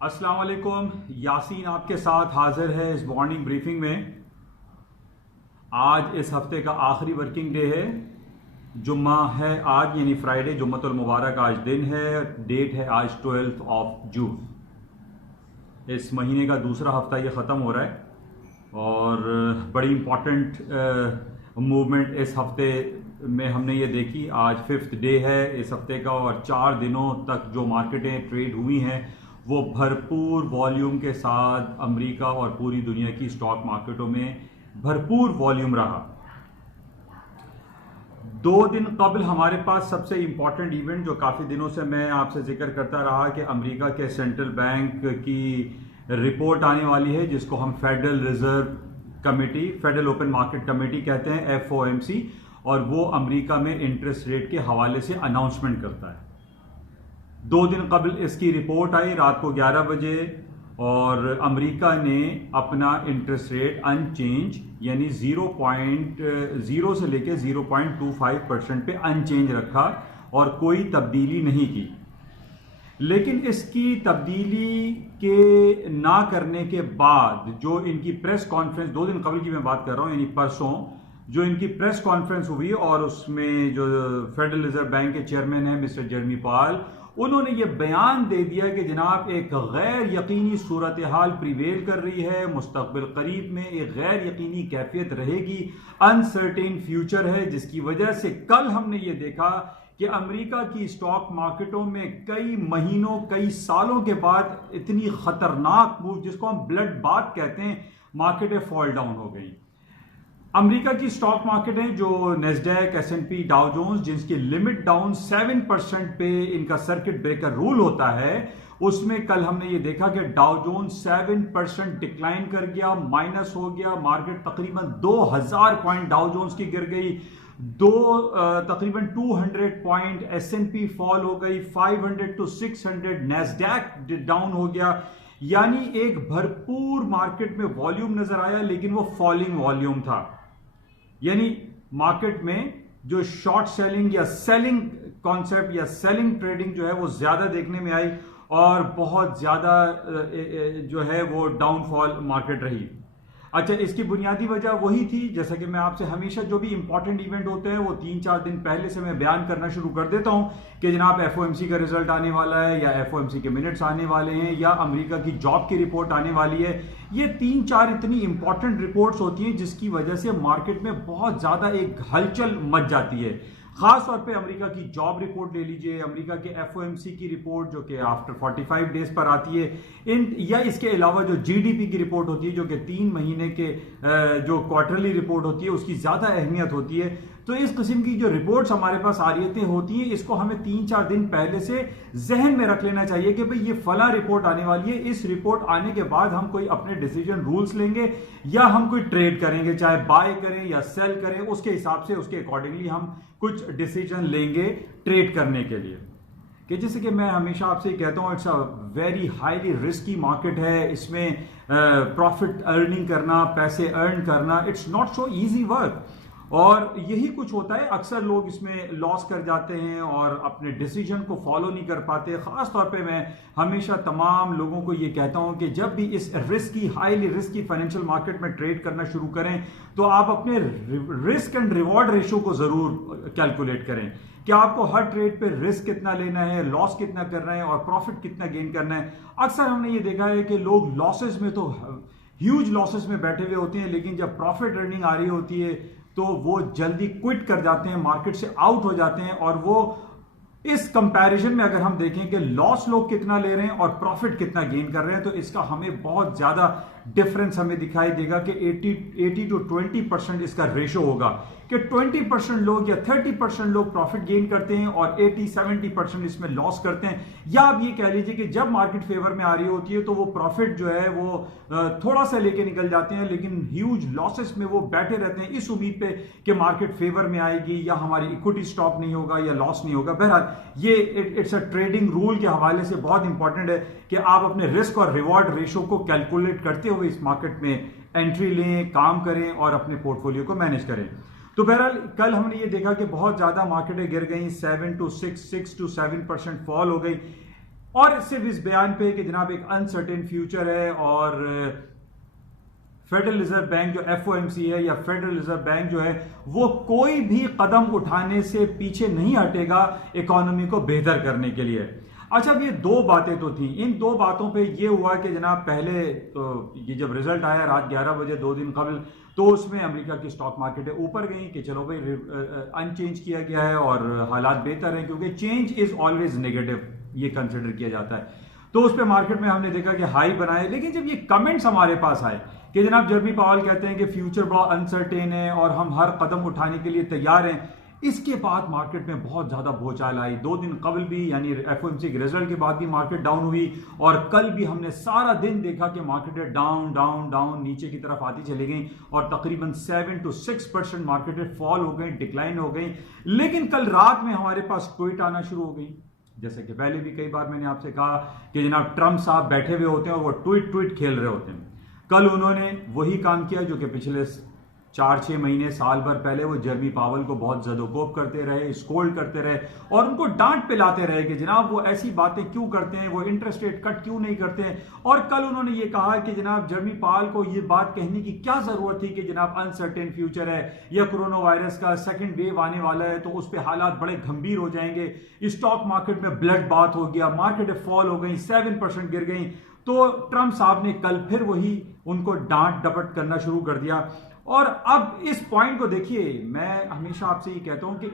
अस्सलाम वालेकुम। यासीन आपके साथ हाजिर है इस मॉर्निंग ब्रीफिंग में। आज इस हफ्ते का आखिरी वर्किंग डे है। जुम्मा है आज, यानी फ्राइडे, जुम्मतुल मुबारक आज दिन है। डेट है आज 12 जून। इस महीने का दूसरा हफ्ता ये ख़त्म हो रहा है और बड़ी इम्पॉर्टेंट मूवमेंट इस हफ्ते में हमने ये देखी। आज 5th डे है इस हफ्ते का और 4 दिनों तक जो मार्केटें ट्रेड हुई हैं वो भरपूर वॉल्यूम के साथ अमेरिका और पूरी दुनिया की स्टॉक मार्केटों में भरपूर वॉल्यूम रहा। 2 दिन कबल हमारे पास सबसे इंपॉर्टेंट इवेंट जो काफ़ी दिनों से मैं आपसे जिक्र करता रहा कि अमेरिका के सेंट्रल बैंक की रिपोर्ट आने वाली है, जिसको हम federal reserve committee, federal open market committee कहते हैं, FOMC, और वो अमेरिका में इंटरेस्ट रेट के हवाले से अनाउंसमेंट करता है। 2 दिन कबल इसकी रिपोर्ट आई रात को 11 बजे और अमेरिका ने अपना इंटरेस्ट रेट अनचेंज यानी 0.0 से लेके 0.25% पे अनचेंज रखा और कोई तब्दीली नहीं की। लेकिन इसकी तब्दीली के ना करने के बाद जो इनकी प्रेस कॉन्फ्रेंस, 2 दिन कबल की मैं बात कर रहा हूं, यानी परसों जो इनकी प्रेस कॉन्फ्रेंस हुई और उसमें जो फेडरल रिजर्व बैंक के चेयरमैन हैं मिस्टर जेरेमी पावल, उन्होंने ये बयान दे दिया कि जनाब एक गैर यकीनी सूरत हाल प्रिवेल कर रही है, मुस्तकबिल करीब में एक गैर यकीनी कैफियत रहेगी, अनसर्टेन फ्यूचर है, जिसकी वजह से कल हमने ये देखा कि अमेरिका की स्टॉक मार्केटों में कई महीनों कई सालों के बाद इतनी खतरनाक मूव, जिसको हम ब्लड बाथ कहते हैं, मार्केटें फॉल डाउन हो गई। अमेरिका की स्टॉक मार्केटें जो नेस्डैक, S&P, डाउ जोन्स, जिनकी लिमिट डाउन 7% पे इनका सर्किट ब्रेकर रूल होता है, उसमें कल हमने ये देखा कि डाउ जोन्स 7% डिक्लाइन कर गया, माइनस हो गया। मार्केट तकरीबन 2000 पॉइंट डाउ जोन्स की गिर गई, तकरीबन 200 पॉइंट S&P फॉल हो गई, 500 to 600 नेस्डैक डाउन हो गया। यानी एक भरपूर मार्केट में वॉल्यूम नजर आया, लेकिन वो फॉलिंग वॉल्यूम था। यानी मार्केट में जो शॉर्ट सेलिंग या सेलिंग कॉन्सेप्ट या सेलिंग ट्रेडिंग जो है वो ज्यादा देखने में आई और बहुत ज्यादा जो है वो डाउनफॉल मार्केट रही। अच्छा, इसकी बुनियादी वजह वही थी, जैसा कि मैं आपसे हमेशा जो भी इंपॉर्टेंट इवेंट होते हैं वो 3-4 दिन पहले से मैं बयान करना शुरू कर देता हूं कि जनाब FOMC का रिजल्ट आने वाला है या FOMC के मिनट्स आने वाले हैं या अमेरिका की जॉब की रिपोर्ट आने वाली है। ये 3-4 इतनी इंपॉर्टेंट रिपोर्ट्स होती हैं जिसकी वजह से मार्केट में बहुत ज्यादा एक हलचल मच जाती है। खास तौर पे अमेरिका की जॉब रिपोर्ट ले लीजिए, अमेरिका के FOMC की रिपोर्ट जो कि आफ्टर 45 डेज पर आती है, या इसके अलावा जो GDP की रिपोर्ट होती है जो कि 3 महीने के जो क्वार्टरली रिपोर्ट होती है उसकी ज्यादा अहमियत होती है। तो इस किस्म की जो रिपोर्ट्स हमारे पास आरियतें होती हैं, इसको हमें 3-4 दिन पहले से जहन में रख लेना चाहिए कि भाई ये फला रिपोर्ट आने वाली है, इस रिपोर्ट आने के बाद हम कोई अपने डिसीजन रूल्स लेंगे या हम कोई ट्रेड करेंगे, चाहे बाय करें या सेल करें, उसके हिसाब से उसके अकॉर्डिंगली हम कुछ डिसीजन लेंगे ट्रेड करने के लिए। कि जैसे कि मैं हमेशा आपसे कहता हूं, it's a very highly risky market है। इसमें प्रॉफिट अर्निंग करना, पैसे अर्न करना, it's not so easy work. और यही कुछ होता है, अक्सर लोग इसमें लॉस कर जाते हैं और अपने डिसीजन को फॉलो नहीं कर पाते। खास तौर पे मैं हमेशा तमाम लोगों को ये कहता हूं कि जब भी इस risky, highly risky financial market में ट्रेड करना शुरू करें तो आप अपने रिस्क एंड रिवॉर्ड रेशियो को जरूर कैलकुलेट करें कि आपको हर ट्रेड पे रिस्क कितना लेना है, लॉस कितना करना है और प्रॉफिट कितना गेन करना है। अक्सर हमने ये देखा है कि लोग लॉसेस में तो ह्यूज लॉसेस में बैठे हुए होते हैं, लेकिन जब प्रॉफिट अर्निंग आ रही होती है तो वो जल्दी क्विट कर जाते हैं, मार्केट से आउट हो जाते हैं। और वो इस कंपैरिजन में अगर हम देखें कि लॉस लोग कितना ले रहे हैं और प्रॉफिट कितना गेन कर रहे हैं, तो इसका हमें बहुत ज्यादा डिफरेंस हमें दिखाई देगा कि 80 to 20% इसका रेशो होगा कि 20% लोग या 30% लोग प्रॉफिट गेन करते हैं और 80-70% इसमें लॉस करते हैं। या आप ये कह लीजिए कि जब मार्केट फेवर में आ रही होती है तो वो प्रॉफिट जो है वो थोड़ा सा लेके निकल जाते हैं, लेकिन ह्यूज लॉसेस में वो बैठे रहते हैं इस उम्मीद पे कि मार्केट फेवर में आएगी या हमारी इक्विटी स्टॉप नहीं होगा या लॉस नहीं होगा। बहरहाल ये इट्स अ ट्रेडिंग रूल के हवाले से बहुत इंपॉर्टेंट है कि आप अपने रिस्क और रिवॉर्ड रेशो को कैलकुलेट करते हुए इस मार्केट में एंट्री लें, काम करें और अपने पोर्टफोलियो को मैनेज करें। तो बहरहाल कल हमने ये देखा कि बहुत ज्यादा मार्केटें गिर गई, 6 to 7% फॉल हो गई। और सिर्फ इस बयान पे कि जनाब एक अनसर्टेन फ्यूचर है और फेडरल रिजर्व बैंक जो एफओएमसी है या फेडरल रिजर्व बैंक जो है वो कोई भी कदम उठाने से पीछे नहीं हटेगा इकोनॉमी को बेहतर करने के लिए। अच्छा, अब ये दो बातें तो थी, इन दो बातों पे ये हुआ कि जनाब पहले तो ये जब रिजल्ट आया रात 11 बजे 2 दिन कबल, तो उसमें अमेरिका की स्टॉक मार्केटें ऊपर गई कि चलो भाई अनचेंज किया गया है और हालात बेहतर हैं, क्योंकि चेंज इज ऑलवेज नेगेटिव ये कंसिडर किया जाता है। तो उस पर मार्केट में हमने देखा कि हाई बनाए, लेकिन जब ये कमेंट्स हमारे पास आए कि जनाब जर्मी पावल कहते हैं कि फ्यूचर बड़ा अनसर्टेन है और हम हर कदम उठाने के लिए तैयार हैं, इसके बाद मार्केट में बहुत ज्यादा भूचाल आई। 2 दिन कबल भी यानी एफओएमसी के रिजल्ट के बाद भी मार्केट डाउन हुई और कल भी हमने सारा दिन देखा कि मार्केट डाउन डाउन डाउन नीचे की तरफ आती चली गई और तकरीबन 7 to 6% मार्केट फॉल हो गई, डिक्लाइन हो गई। लेकिन कल रात में हमारे पास ट्वीट आना शुरू हो गई, जैसे कि पहले भी कई बार मैंने आपसे कहा कि जनाब ट्रम्प साहब बैठे हुए होते हैं और वो ट्वीट खेल रहे होते हैं। कल उन्होंने वही काम किया जो कि पिछले 4-6 महीने साल भर पहले वो जर्मी पावल को बहुत जदोकोप करते रहे, स्कोल्ड करते रहे और उनको डांट पिलाते रहे कि जनाब वो ऐसी बातें क्यों करते हैं, वो इंटरेस्ट रेट कट क्यों नहीं करते हैं। और कल उन्होंने ये कहा कि जनाब जर्मी पावल को ये बात कहने की क्या जरूरत थी कि जनाब अनसर्टेन फ्यूचर है या कोरोना वायरस का सेकंड वेव आने वाला है तो उस पर हालात बड़े गंभीर हो जाएंगे। स्टॉक मार्केट में ब्लड बाथ हो गया, मार्केट फॉल हो गई, 7% गिर गई। तो ट्रम्प साहब ने कल फिर वही उनको डांट डपट करना शुरू कर दिया। और अब इस पॉइंट को देखिए, मैं हमेशा आपसे ये कहता हूं कि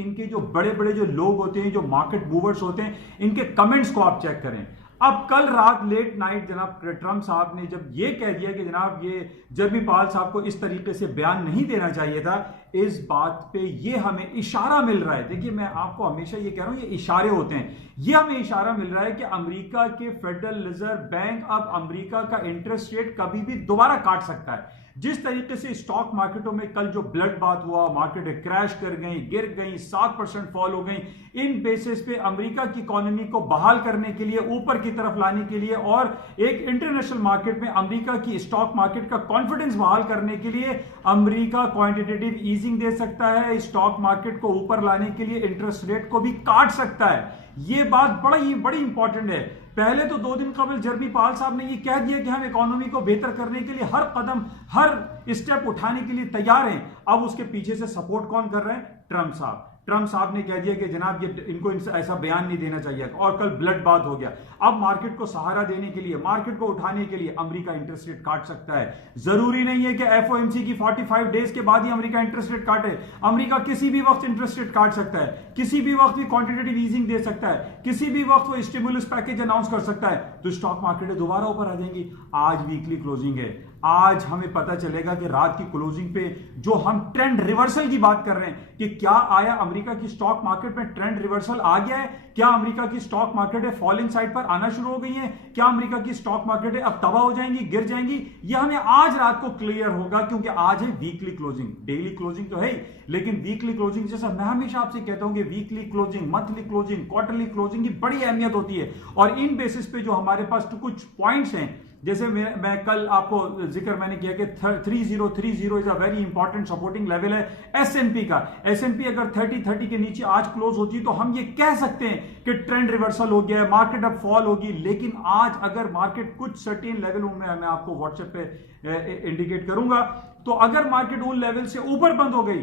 इनके जो बड़े बड़े जो लोग होते हैं, जो मार्केट मूवर्स होते हैं, इनके कमेंट्स को आप चेक करें। अब कल रात लेट नाइट जनाब ट्रम्प साहब ने जब ये कह दिया कि जनाब ये जर्मी पावल साहब को इस तरीके से बयान नहीं देना चाहिए था, इस बात पे ये हमें इशारा मिल रहा है। देखिए, मैं आपको हमेशा ये कह रहा हूं, ये इशारे होते हैं, ये हमें इशारा मिल रहा है कि अमेरिका के फेडरल रिजर्व बैंक अब अमेरिका का इंटरेस्ट रेट कभी भी दोबारा काट सकता है। जिस तरीके से स्टॉक मार्केटों में कल जो ब्लड बात हुआ, मार्केट क्रैश कर गई, गिर गई, 7% फॉल हो गई, इन बेसिस पे अमेरिका की इकोनॉमी को बहाल करने के लिए, ऊपर की तरफ लाने के लिए और एक इंटरनेशनल मार्केट में अमेरिका की स्टॉक मार्केट का कॉन्फिडेंस बहाल करने के लिए अमेरिका क्वांटिटेटिव ईजिंग दे सकता है, स्टॉक मार्केट को ऊपर लाने के लिए इंटरेस्ट रेट को भी काट सकता है। ये बात बड़ी इंपॉर्टेंट है। पहले तो 2 दिन कबल जर्मी पावल साहब ने ये कह दिया कि हम इकोनॉमी को बेहतर करने के लिए हर कदम, हर स्टेप उठाने के लिए तैयार हैं। अब उसके पीछे से सपोर्ट कौन कर रहे हैं? ट्रम्प साहब। ट्रम्प साहब ने कह दिया कि जनाब ये इनको ऐसा बयान नहीं देना चाहिए और कल ब्लड बात हो गया। अब मार्केट को सहारा देने के लिए, मार्केट को उठाने के लिए अमेरिका इंटरेस्ट रेट काट सकता है। जरूरी नहीं है कि एफओएमसी की 45 डेज के बाद ही अमेरिका इंटरेस्ट रेट काटे। अमेरिका किसी भी वक्त इंटरेस्ट रेट काट सकता है, किसी भी वक्त भी क्वांटिटेटिव ईजिंग दे सकता है, किसी भी वक्त वो स्टिमुलस पैकेज अनाउंस कर सकता है, तो स्टॉक मार्केट दोबारा ऊपर आ जाएंगी। आज वीकली क्लोजिंग है, आज हमें पता चलेगा कि रात की क्लोजिंग पे जो हम ट्रेंड रिवर्सल की बात कर रहे हैं कि क्या आया अमेरिका की स्टॉक मार्केट में ट्रेंड रिवर्सल आ गया है, क्या अमेरिका की स्टॉक मार्केट फॉलिंग साइड पर आना शुरू हो गई है, क्या अमेरिका की स्टॉक मार्केट अब तबाह हो जाएंगी, गिर जाएंगी, यह हमें आज रात को क्लियर होगा, क्योंकि आज है वीकली क्लोजिंग। डेली क्लोजिंग तो है, लेकिन वीकली क्लोजिंग, जैसा मैं हमेशा आपसे कहता हूं कि weekly closing, monthly closing, quarterly closing की बड़ी अहमियत होती है। और इन बेसिस पे जो हमारे पास कुछ पॉइंट्स हैं, जैसे मैं कल आपको जिक्र मैंने किया कि 3030 is a very important supporting level है एसएनपी का। एसएनपी अगर 3030 के नीचे आज क्लोज होती तो हम ये कह सकते हैं कि ट्रेंड रिवर्सल हो गया है, मार्केट अब फॉल होगी। लेकिन आज अगर मार्केट कुछ सर्टेन लेवल में, मैं आपको व्हाट्सएप पे इंडिकेट करूंगा, तो अगर मार्केट उन लेवल से ऊपर बंद हो गई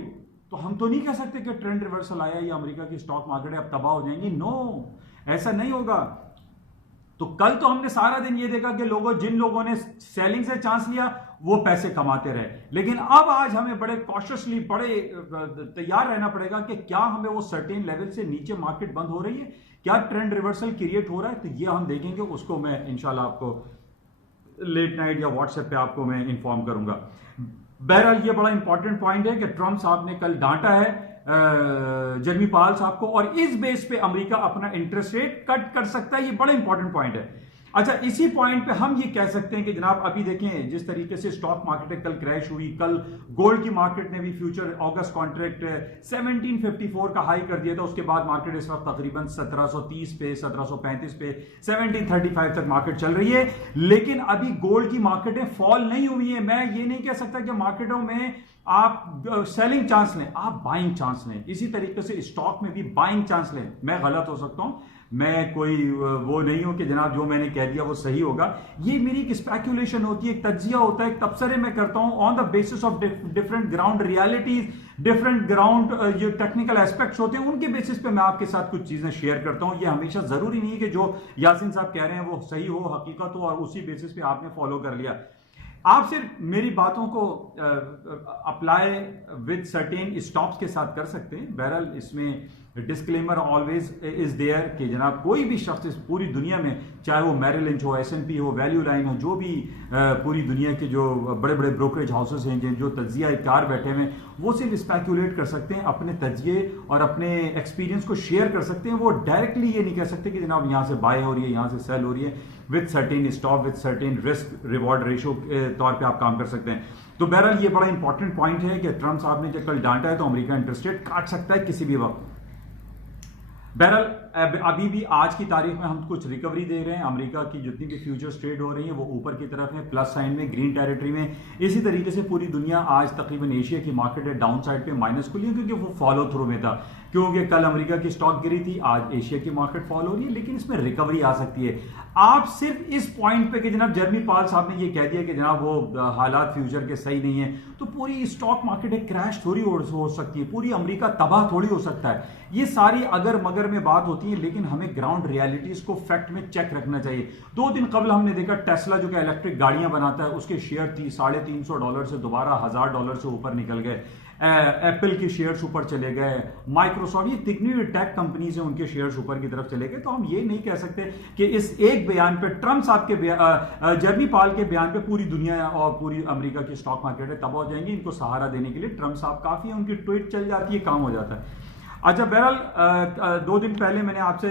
तो हम तो नहीं कह सकते कि ट्रेंड रिवर्सल आया या अमेरिका की स्टॉक मार्केट अब तबाह हो जाएंगी। नो, ऐसा नहीं होगा। तो कल तो हमने सारा दिन ये देखा कि जिन लोगों ने सेलिंग से चांस लिया वो पैसे कमाते रहे। लेकिन अब आज हमें बड़े कॉशियसली, बड़े तैयार रहना पड़ेगा कि क्या हमें वो सर्टेन लेवल से नीचे मार्केट बंद हो रही है, क्या ट्रेंड रिवर्सल क्रिएट हो रहा है, तो ये हम देखेंगे। उसको मैं इंशाल्लाह आपको लेट नाइट या व्हाट्सएप पे आपको मैं इंफॉर्म करूंगा। बहरहाल ये बड़ा इंपॉर्टेंट पॉइंट है कि ट्रम्प साहब ने कल डांटा है जर्मी पावल साहब को, और इस बेस पे अमेरिका अपना इंटरेस्ट रेट कट कर सकता है। ये बड़ा इंपॉर्टेंट पॉइंट है। अच्छा, इसी पॉइंट पे हम ये कह सकते हैं कि जनाब अभी देखें जिस तरीके से स्टॉक मार्केट कल क्रैश हुई, कल गोल्ड की मार्केट ने भी फ्यूचर अगस्त कॉन्ट्रैक्ट 1754 का हाई कर दिया था। उसके बाद मार्केट इस वक्त तकरीबन 1730 पे, 1735 पे, 1735 तक मार्केट चल रही है। लेकिन अभी गोल्ड की मार्केटें फॉल नहीं हुई है। मैं ये नहीं कह सकता कि मार्केटों में आप सेलिंग चांस लें, आप बाइंग चांस लें। इसी तरीके से स्टॉक में भी बाइंग चांस लें। मैं गलत हो सकता हूं, मैं कोई वो नहीं हूं कि जनाब जो मैंने कह दिया वो सही होगा। ये मेरी एक स्पेकुलेशन होती है, एक तज्जिया होता है, एक तबसरे मैं करता हूं on the basis of different ground realities, different ground जो टेक्निकल एस्पेक्ट्स होते हैं उनके बेसिस पे मैं आपके साथ कुछ चीजें शेयर करता हूं। ये हमेशा जरूरी नहीं है कि जो यासीन साहब कह रहे हैं वो सही हो, हकीकत हो और उसी बेसिस पे आपने फॉलो कर लिया। आप सिर्फ मेरी बातों को अप्लाई विद सर्टेन स्टॉप्स के साथ कर सकते हैं। बहरहाल इसमें डिस्क्लेमर ऑलवेज इज देयर कि जनाब कोई भी शख्स इस पूरी दुनिया में, चाहे वो मैरिल लिंच हो, S&P हो, वैल्यू लाइन हो, जो भी पूरी दुनिया के जो बड़े बड़े ब्रोकरेज हाउसेस हैं जो तज्जिया कार बैठे हुए हैं, वो सिर्फ स्पेकुलेट कर सकते हैं, अपने तज्जिए और अपने एक्सपीरियंस को शेयर कर सकते हैं। वो डायरेक्टली ये नहीं कह सकते कि जनाब यहाँ से बाय हो रही है, यहाँ से सेल हो रही है। With certain stop, with certain risk reward ratio के तौर पे आप काम कर सकते हैं। तो बहरहाल ये बड़ा इंपॉर्टेंट पॉइंट है कि ट्रंप साहब ने जब कल डांटा है तो अमेरिका इंटरेस्ट रेट काट सकता है किसी भी वक्त। बहरहाल अभी भी आज की तारीख में हम कुछ रिकवरी दे रहे हैं। अमेरिका की जितनी भी फ्यूचर्स ट्रेड हो रही है वो ऊपर की तरफ है, प्लस साइन में, ग्रीन टेरिटरी में। इसी तरीके से पूरी दुनिया आज तकरीबन एशिया की मार्केट है डाउन साइड पे माइनस खुली है क्योंकि वो फॉलो थ्रू में था, क्योंकि कल अमेरिका की स्टॉक गिरी थी, आज एशिया की मार्केट फॉलो हो रही है, लेकिन इसमें रिकवरी आ सकती है। आप सिर्फ इस पॉइंट पे कि जनाब जर्मी पाल साहब ने ये कह दिया कि जनाब वो हालात फ्यूचर के सही नहीं है, तो पूरी स्टॉक मार्केट एक क्रैश थोड़ी हो सकती है, पूरी अमेरिका तबाह थोड़ी हो सकता है। ये सारी अगर मगर में बात होती है, लेकिन हमें ग्राउंड रियलिटीज को फैक्ट में चेक रखना चाहिए। 2 दिन कबल हमने देखा टेस्ला जो कि इलेक्ट्रिक गाड़ियां बनाता है, उसके शेयर $350 से दोबारा $1000 से ऊपर निकल गए। एप्पल के शेयर्स ऊपर चले गए, माइक्रोसॉफ्ट, ये कितनी टेक कंपनीज हैं उनके शेयर्स ऊपर की तरफ चले गए। तो हम ये नहीं कह सकते कि इस एक बयान पे, ट्रंप साहब के जर्मी पाल के बयान पे पूरी दुनिया और पूरी अमेरिका की स्टॉक मार्केट है तबाह हो जाएंगी। इनको सहारा देने के लिए ट्रंप साहब काफी है, उनकी ट्वीट चल जाती है, काम हो जाता है। अच्छा, बहरहाल 2 दिन पहले मैंने आपसे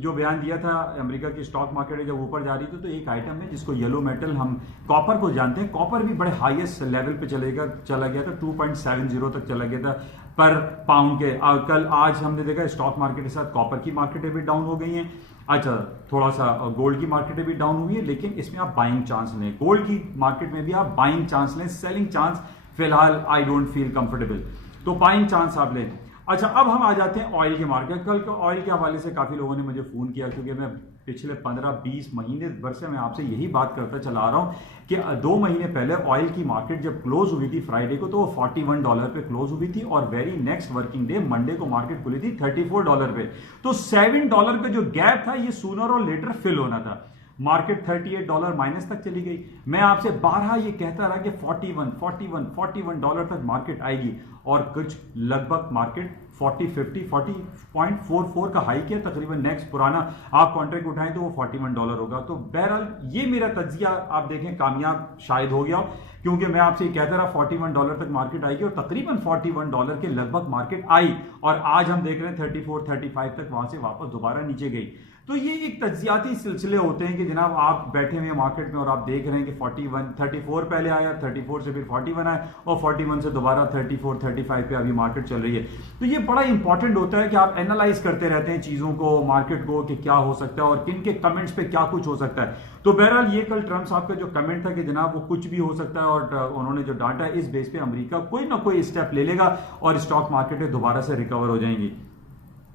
जो बयान दिया था, अमेरिका की स्टॉक मार्केट जब ऊपर जा रही थी तो एक आइटम है जिसको येलो मेटल, हम कॉपर को जानते हैं, कॉपर भी बड़े हाईएस्ट लेवल पे चला गया था, 2.70 तक चला गया था पर पाउंड के। कल आज हमने देखा स्टॉक मार्केट के साथ कॉपर की मार्केटें भी डाउन हो गई हैं। अच्छा, थोड़ा सा गोल्ड की मार्केटें भी डाउन हुई है, लेकिन इसमें आप बाइंग चांस लें, गोल्ड की मार्केट में भी आप बाइंग चांस लें, सेलिंग चांस फिलहाल आई डोंट फील कंफर्टेबल, तो बाइंग चांस आप लें। अच्छा, अब हम आ जाते हैं ऑयल की मार्केट। कल ऑयल के हवाले से काफ़ी लोगों ने मुझे फ़ोन किया, क्योंकि मैं पिछले 15-20 महीने भर से मैं आपसे यही बात करता चला आ रहा हूँ कि 2 महीने पहले ऑयल की मार्केट जब क्लोज हुई थी फ्राइडे को, तो वो $41 पे क्लोज हुई थी और very next working day Monday को मार्केट खुली थी $34 पे। तो $7 का जो गैप था ये सूनर और लेटर फिल होना था। मार्केट $38 माइनस तक चली गई। मैं आपसे 12 ये कहता रहा कि 41 तक मार्केट आएगी और कुछ लगभग मार्केट 40.44 का हाई किया तकरीबन। नेक्स्ट पुराना आप कॉन्ट्रैक्ट उठाएं तो वो $41 होगा। तो बहरहाल ये मेरा तज्जिया आप देखें कामयाब शायद हो गया, क्योंकि मैं आपसे कहता रहा $41 तक मार्केट आएगी और तकरीबन $41 के लगभग मार्केट आई और आज हम देख रहे हैं 34-35 तक वहां से वापस दोबारा नीचे गई। तो ये एक तज्जियाती सिलसिले होते हैं कि जनाब आप बैठे हुए मार्केट में और आप देख रहे हैं कि 34 पहले आया, 34 से फिर 41 आया और 41 से दोबारा 34-35 पे अभी मार्केट चल रही है। तो ये बड़ा इंपॉर्टेंट होता है कि आप एनालाइज करते रहते हैं चीजों को, मार्केट को, कि क्या हो सकता है और किन के कमेंट्स पे क्या कुछ हो सकता है। तो बहरहाल ये कल ट्रंप साहब का जो कमेंट था कि जनाब वो कुछ भी हो सकता है और उन्होंने जो डांटा इस बेस पे अमेरिका कोई ना कोई स्टेप ले लेगा और स्टॉक मार्केटें दोबारा से रिकवर हो जाएंगी।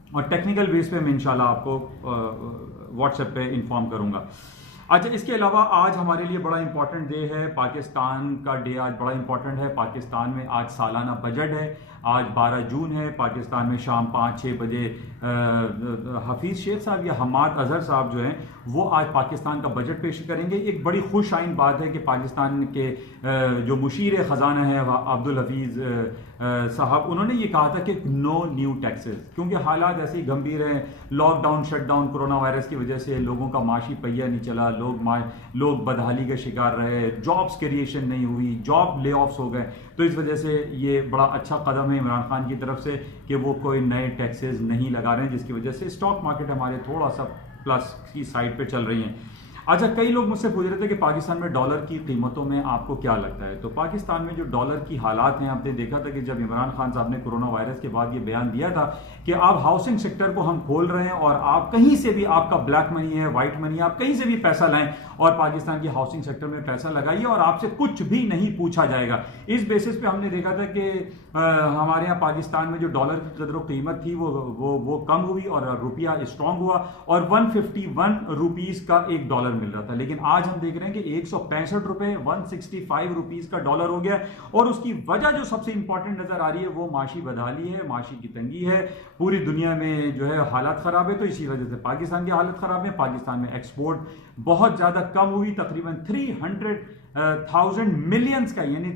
और टेक्निकल बेस पे मैं इंशाल्लाह आपको व्हाट्सएप पे इंफॉर्म करूंगा। अच्छा, इसके अलावा आज हमारे लिए बड़ा इंपॉर्टेंट डे है, पाकिस्तान का डे आज बड़ा इंपॉर्टेंट है। पाकिस्तान में आज सालाना बजट है, आज 12 जून है। पाकिस्तान में शाम 5-6 बजे हफीज शेख साहब या हमाद अजहर साहब जो हैं वो आज पाकिस्तान का बजट पेश करेंगे। एक बड़ी खुश आइन बात है कि पाकिस्तान के जो मुशीर ख़जाना है अब्दुल हफीज साहब, उन्होंने ये कहा था कि नो न्यू टैक्सेस, क्योंकि हालात ऐसे ही गंभीर हैं, लॉकडाउन शटडाउन कोरोना वायरस की वजह से लोगों का माशी पहिया नहीं चला, लोग बदहाली का शिकार रहे, जॉब्स क्रिएशन नहीं हुई, जॉब ले ऑफ्स हो गए। तो इस वजह से ये बड़ा अच्छा कदम है इमरान खान की तरफ से कि वो कोई नए टैक्सेस नहीं लगा रहे हैं, जिसकी वजह से स्टॉक मार्केट हमारे थोड़ा सा प्लस की साइड पे चल रही हैं। अच्छा, कई लोग मुझसे पूछ रहे थे कि पाकिस्तान में डॉलर की कीमतों में आपको क्या लगता है। तो पाकिस्तान में जो डॉलर की हालात हैं, आपने देखा था कि जब इमरान खान साहब ने कोरोना वायरस के बाद ये बयान दिया था कि आप हाउसिंग सेक्टर को हम खोल रहे हैं और आप कहीं से भी, आपका ब्लैक मनी है, व्हाइट मनी है, आप कहीं से भी पैसा लाएं और पाकिस्तान की हाउसिंग सेक्टर में पैसा लगाइए और आपसे कुछ भी नहीं पूछा जाएगा। इस बेसिस पे हमने देखा था कि हमारे यहाँ पाकिस्तान में जो डॉलर की कदर कीमत थी वो कम हुई और रुपया स्ट्रांग हुआ और 151 रुपीस का एक डॉलर मिल रहा था। लेकिन आज हम देख रहे हैं कि 165 रुपए, 165 रुपीस का डॉलर हो गया। और उसकी वजह जो सबसे इंपॉर्टेंट नजर आ रही है वो माशी बदहाली है, माशी की तंगी है। पूरी दुनिया में जो है हालात खराब है, तो इसी वजह से पाकिस्तान की हालत खराब है। पाकिस्तान में एक्सपोर्ट बहुत ज्यादा कम हुई, तकरीबन 300,000 मिलियंस का, यानी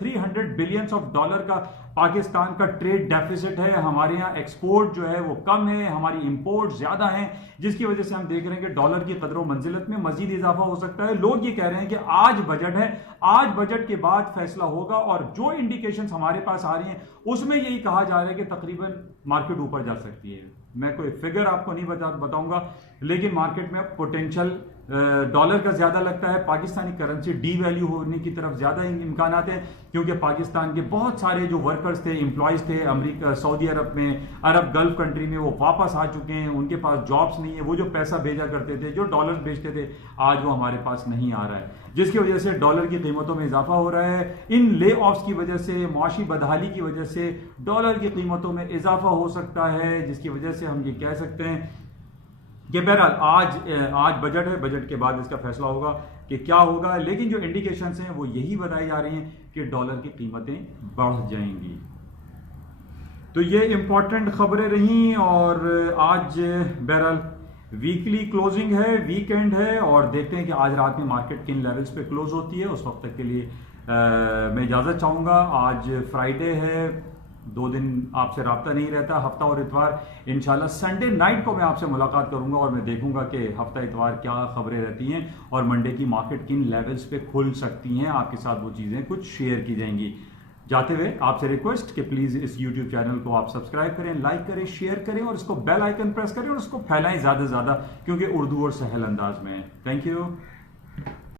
300 बिलियंस ऑफ डॉलर का पाकिस्तान का ट्रेड डेफिसिट है। हमारे यहाँ एक्सपोर्ट जो है वो कम है, हमारी इंपोर्ट ज्यादा है, जिसकी वजह से हम देख रहे हैं कि डॉलर की कदर मंजिलत में मजीद इजाफा हो सकता है। लोग ये कह रहे हैं कि आज बजट है, आज बजट के बाद फैसला होगा और जो इंडिकेशंस हमारे पास आ रही हैं उसमें यही कहा जा रहा है कि तकरीबन मार्केट ऊपर जा सकती है। मैं कोई फिगर आपको नहीं बताऊंगा, लेकिन मार्केट में पोटेंशियल डॉलर का ज्यादा लगता है। पाकिस्तानी करेंसी डी वैल्यू होने की तरफ ज्यादा इम्कान हैं, क्योंकि पाकिस्तान के बहुत सारे जो वर्कर्स थे, एम्प्लॉयज थे अमेरिका, सऊदी अरब में, अरब गल्फ कंट्री में, वो वापस आ चुके हैं। उनके पास जॉब्स नहीं है, वो जो पैसा भेजा करते थे, जो डॉलर भेजते थे, आज वो हमारे पास नहीं आ रहा है, जिसकी वजह से डॉलर की कीमतों में इजाफा हो रहा है। इन ले ऑफ्स की वजह से, मुआशी बदहाली की वजह से डॉलर की कीमतों में इजाफा हो सकता है, जिसकी वजह से हम ये कह सकते हैं कि बहरहाल आज बजट है, बजट के बाद इसका फैसला होगा कि क्या होगा। लेकिन जो इंडिकेशंस हैं वो यही बताई जा रही हैं कि डॉलर की कीमतें बढ़ जाएंगी। तो ये इंपॉर्टेंट खबरें रहीं। और आज बहरहाल वीकली क्लोजिंग है, वीकेंड है, और देखते हैं कि आज रात में मार्केट किन लेवल्स पे क्लोज होती है। उस वक्त तक के लिए मैं इजाजत चाहूंगा। आज फ्राइडे है, 2 दिन आपसे राब्ता नहीं रहता, हफ्ता और इतवार। इंशाल्लाह संडे नाइट को मैं आपसे मुलाकात करूंगा और मैं देखूंगा कि हफ्ता इतवार क्या खबरें रहती हैं और मंडे की मार्केट किन लेवल्स पे खुल सकती हैं। आपके साथ वो चीजें कुछ शेयर की जाएंगी। जाते हुए आपसे रिक्वेस्ट कि प्लीज इस YouTube चैनल को आप सब्सक्राइब करें, लाइक करें, शेयर करें और इसको बेल आइकन प्रेस करें और उसको फैलाएं ज्यादा से ज्यादा, क्योंकि उर्दू और सहल अंदाज में है। Thank you.